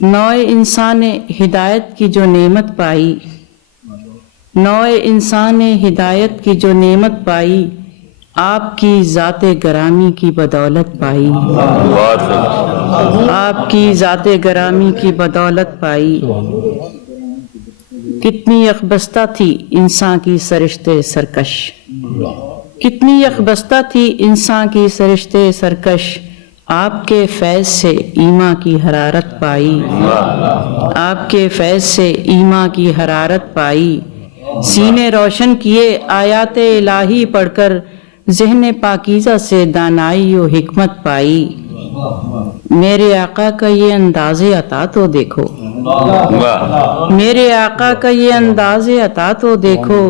نوع انسان ہدایت کی جو نعمت پائی، نوع انسان ہدایت کی جو نعمت پائی، آپ کی ذات گرامی کی بدولت پائی، آپ کی ذات گرامی کی بدولت پائی۔ کتنی یکبستہ تھی انسان کی سرشتے سرکش، کتنی یکبستہ تھی انسان کی سرشتے سرکش، آپ کے فیض سے ایمان کی حرارت پائی، آپ کے فیض سے ایمان کی حرارت پائی۔ سینے روشن کیے آیات الہی پڑھ کر، ذہن پاکیزہ سے دانائی و حکمت پائی۔ میرے آقا کا یہ انداز عطا تو دیکھو، میرے آقا کا یہ انداز عطا تو دیکھو،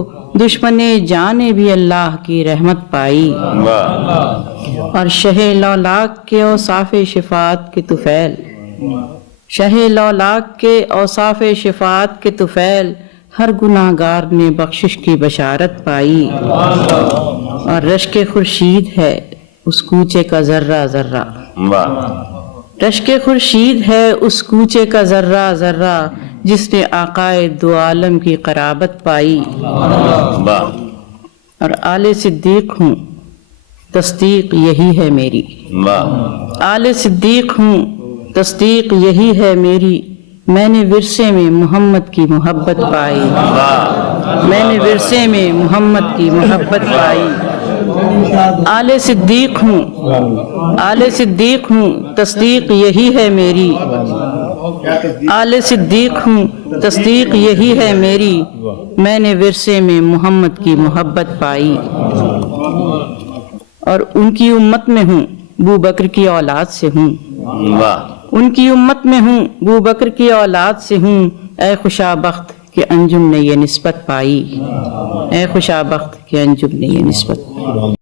دشمن جان نے بھی اللہ کی رحمت پائی۔ اور شہ لولاک کے اوصاف شفاعت کے طفیل، شہ لولاک کے اوصاف شفاعت کے طفیل، ہر گناہ گار نے بخشش کی بشارت پائی۔ اور رشک خورشید ہے اس کوچے کا ذرہ ذرہ، رشک خورشید ہے اس کوچے کا ذرہ ذرہ، جس نے آقائے دو عالم کی قرابت پائی۔ اور آل صدیق ہوں تصدیق یہی ہے میری، آل صدیق ہوں تصدیق یہی ہے میری، میں نے ورثے میں محمد کی محبت پائی، میں نے ورثے میں محمد کی محبت پائی۔ آل صدیق ہوں، آل صدیق ہوں تصدیق یہی ہے میری، آل صدیق ہوں تصدیق یہی ہے میری، میں نے ورثے میں محمد کی محبت پائی۔ اور ان کی امت میں ہوں ابو بکر کی اولاد سے ہوں، ان کی امت میں ہوں ابو بکر کی اولاد سے ہوں، اے خوشا بخت کہ انجم نے یہ نسبت پائی، اے خوشا بخت کہ انجم نے یہ نسبت پائی۔